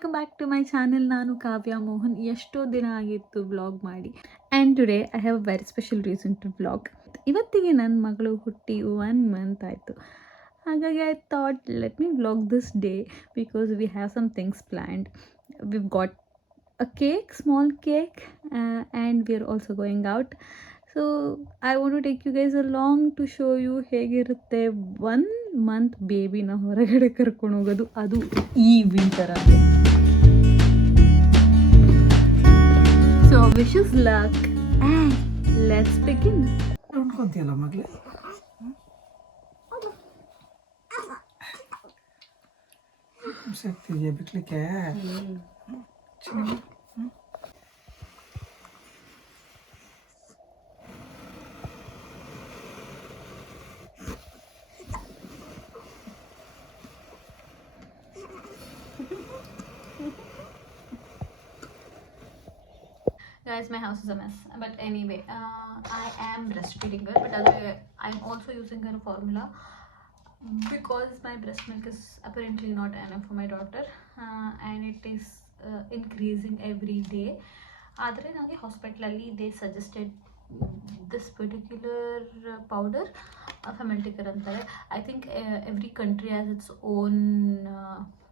Welcome back to my channel. ನಾನು ಕಾವ್ಯ ಮೋಹನ್. ಎಷ್ಟೋ ದಿನ ಆಗಿತ್ತು ವ್ಲಾಗ್ ಮಾಡಿ. And today I have a very special reason to vlog. ಇವತ್ತಿಗೆ ನನ್ನ ಮಗಳು ಹುಟ್ಟಿ 1 ಮಂತ್ ಆಯಿತು. ಹಾಗಾಗಿ I thought let me vlog this day because we have some things planned. We've got a cake, small cake, and we are also going out. So I want to take you guys along to show you ಹೇಗಿರುತ್ತೆ 1 month ಬೇಬಿನ ಹೊರಗಡೆ ಕರ್ಕೊಂಡು ಹೋಗೋದು, ಅದು ಈ ವಿಂಟರಲ್ಲಿ. So wish us luck and let's begin. ಉಣ್ಕೊಂತೀಯಲ್ಲ ಮಗಳೇ, ಶಕ್ತಿ ಇದೆಯಾ ಬಿಡ್ಲಿಕ್ಕೆ? Guys, my house is a mess. But anyway, I am breastfeeding her, but other I'm also using her formula because my breast milk is apparently not enough for my daughter, and it is increasing every day. ಆದರೆ ನನಗೆ ಹಾಸ್ಪಿಟ್ಲಲ್ಲಿ they suggested this particular powder, Femaltiker ಅಂತಾರೆ. I think every country has its own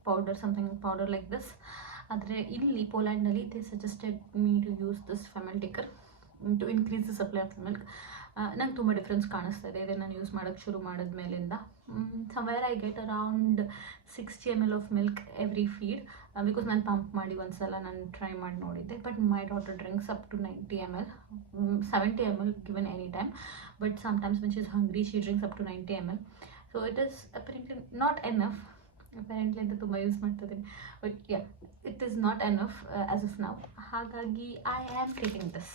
powder, something powder like this. ಆದರೆ ಇಲ್ಲಿ ಪೋಲ್ಯಾಂಡ್ನಲ್ಲಿ they suggested me to use this Femaltiker to increase the supply of milk. ನಂಗೆ ತುಂಬ difference ಕಾಣಿಸ್ತಾ ಇದೆ ಇದನ್ನು use ಮಾಡೋಕ್ಕೆ ಶುರು ಮಾಡಿದ್ಮೇಲಿಂದ. Somewhere I get around 60 ml of milk every feed, because ನಾನು ಪಂಪ್ ಮಾಡಿ ಒಂದ್ಸಲ ನಾನು ಟ್ರೈ ಮಾಡಿ ನೋಡಿದ್ದೆ. But my daughter drinks up to 90 ml, 70 ml given any time, but sometimes when she is hungry she drinks up to 90 ml. So it is apparently not enough. Apparently ಅಂತ ತುಂಬ use ಮಾಡ್ತಿದ್ದೀನಿ, but yeah, it is not enough as of now. ಹಾಗಾಗಿ I am taking this.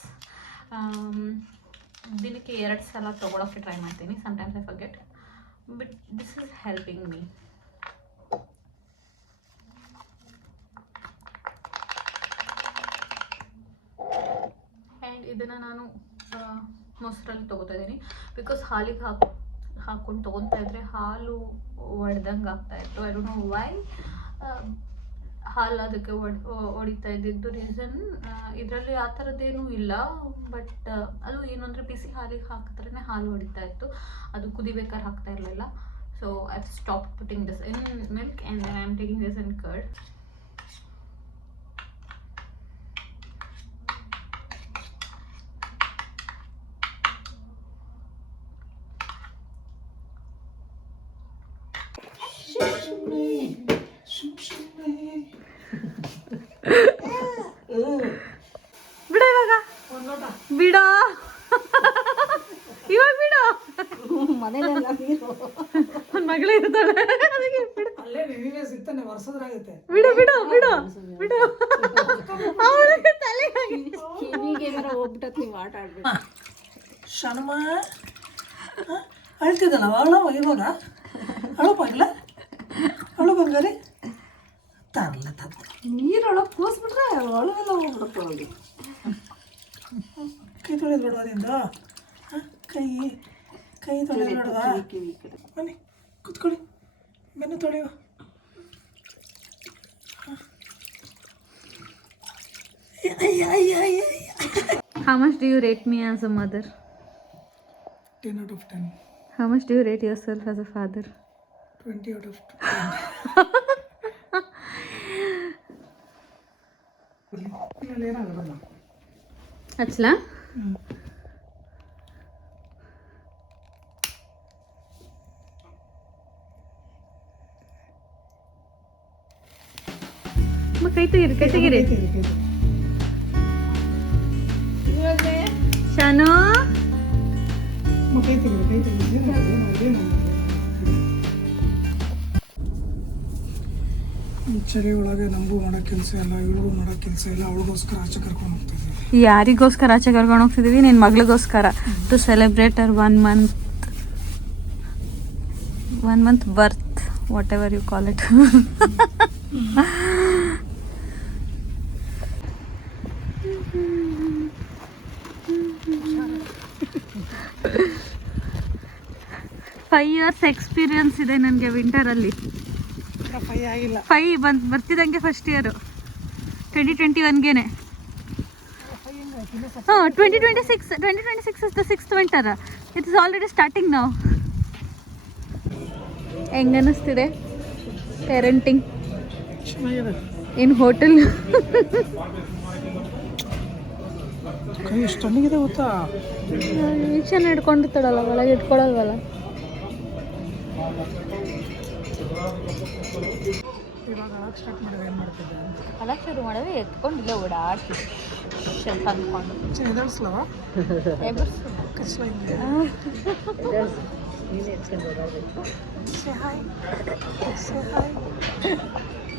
ದಿನಕ್ಕೆ 2 ಸಲ ತೊಗೊಳೋಕ್ಕೆ try ಮಾಡ್ತೀನಿ. Sometimes I forget, but this is helping me. And ಇದನ್ನು ನಾನು ಮೊಸರಲ್ಲಿ ತೊಗೋತಾ ಇದ್ದೀನಿ ಬಿಕಾಸ್ ಹಾಲಿಗೆ ಹಾಕ್ಕೊಂಡು ತೊಗೊತಾ ಇದ್ದರೆ ಹಾಲು ಒಡೆದಂಗೆ ಆಗ್ತಾಯಿತ್ತು. ಐ ಡೋಂಟ್ ನೋ ವೈ ಹಾಲು ಅದಕ್ಕೆ ಹೊಡಿತಾ ಇದ್ದಿದ್ದು ರೀಸನ್. ಇದರಲ್ಲಿ ಆ ಥರದ್ದೇನೂ ಇಲ್ಲ, ಬಟ್ ಅದು ಏನು ಅಂದರೆ ಬಿಸಿ ಹಾಲಿಗೆ ಹಾಕಿದ್ರೇ ಹಾಲು ಹೊಡಿತಾ ಇತ್ತು, ಅದು ಕುದಿಬೇಕಾದ್ರೆ ಹಾಕ್ತಾ ಇರಲಿಲ್ಲ. So I stop putting this in milk and I am taking this in curd. ಬಿಡ ಇವಾಗ, ಬಿಡ ಇವಾಗ, ಬಿಡ. ನನ್ನ ಮಗಳೇ ಇರ್ತಾಳೆ, ಬಿಡ ಬಿಡ ಬಿಡ ಬಿಡ. ಶನಮ ಅಳ್ತಿದ್ದಲ್ಲ ಅವಳ ಇವಾಗ ಅಳಪಾಗಲ್ಲ, ಅಳು ಬಂಗಾರಿ ತರಲ್ಲ ತಂದ ನೀರೊಳಗೆ ಕೂಸ್ಬಿಟ್ರೆ ಒಳಗೆಲ್ಲ ಹೋಗ್ಬಿಡುತ್ತೆ ಅವಳಿಗೆ. ಕೈ ತೊಳೆದು ಬಿಡೋದಿಂದ ಕೈ ಕೈ ತೊಳೆದು ಬಿಡುವ. ಬನ್ನಿ ಕೂತ್ಕೊಳ್ಳಿ, ಬೆನ್ನು ತೊಳೆಯುವ. How much do you rate me as a mother? 10 out of 10. How much do you rate yourself as a father? 20 out of 20. ಏನಾಗಲ್ಲ ಹಚ್ಚಲ. ಕೈ ತೆಗೀರಿ, ಕೈ ತೆಗೀರಿ. ಶಾನು ಕೈ ತೆಗೀರಿ, ಕೈ ತೆಗೀರಿ. ಚಳಿ ಒಳಗೆ ನಮಗೂ ಮಾಡೋ ಕೆಲಸ ಇಲ್ಲ, ಇವಳಿಗೂ ಮಾಡೋ ಕೆಲಸ ಇಲ್ಲ. ಅವಳಿಗೋಸ್ಕರ ಆಚೆ ಕರ್ಕೊಂಡು ಹೋಗ್ತಿದ್ವಿ. ಯಾರಿಗೋಸ್ಕರ ಆಚೆ ಕರ್ಕೊಂಡು ಹೋಗ್ತಿದ್ದೀವಿ? ನಿನ್ನ ಮಗಳಿಗೋಸ್ಕರ, to celebrate our 1 month birth, whatever you call it. Five years experience ಇದೆ ನನಗೆ ವಿಂಟರಲ್ಲಿ. ಆಗಿಲ್ಲ 5 ಬರ್ತಿದ್ದಂಗೆ ಫಸ್ಟ್ ಇಯರು 2021ಗೆನೆ. ಹಾಂ 2026 is the 6th winter. It is already starting ನಾವು. ಹೆಂಗೆ ಅನ್ನಿಸ್ತಿದೆ ಪೇರೆಂಟಿಂಗ್? ಚೆನ್ನಾಗಿದೆ. ಏನು ಹೋಟೆಲ್ ಕೈ ಎಷ್ಟೊಂದಿಗಿದೆ ಗೊತ್ತಾ? ವೀಕ್ಷಣೆ ಇಟ್ಕೊಂಡಿರ್ತಾಳಲ್ಲ, ಒಳಗೆ ಇಟ್ಕೊಳಲ್ವಲ್ಲ. ಇವಾಗ ಅಳಕ್ಕೆ ಸ್ಟಾರ್ಟ್ ಮಾಡಿದ್ರೆ ಏನು ಮಾಡ್ತಿದ್ದೆ? ಅಳಕ್ಕೆ ಶುರು ಮಾಡವೆ ಎತ್ಕೊಂಡಿಲ್ಲ ಓಡಾಡ್ತೀವಿ ಸ್ವಲ್ಪ ಅಂದ್ಕೊಂಡು ಎದರ್ಸ್ಲವ ಕಚ್ಲ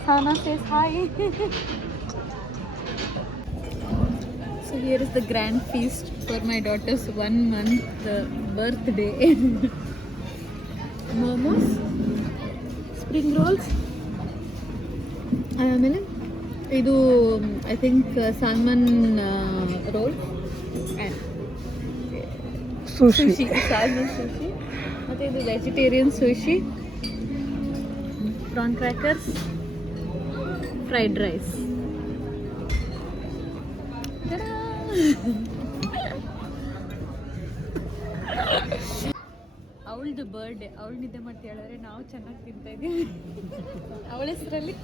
Sana says hi. So here is the grand feast for my daughter's 1 month birthday. Momos, spring rolls, ಆಮೇಲೆ ಇದು I think salmon roll, sushi. Salmon sushi, ಮತ್ತು ಇದು vegetarian sushi, prawn crackers, fried rice. ಅವಳದು ಬರ್ಡೇ, ಅವಳು ನಿದ್ದೆ ಮಾಡ್ತಾ ಹೇಳಿದ್ರೆ ನಾವು ಚೆನ್ನಾಗಿ ತಿಂತಾ ಇದ್ದೀವಿ ಅವಳ ಹೆಸರಲ್ಲಿ.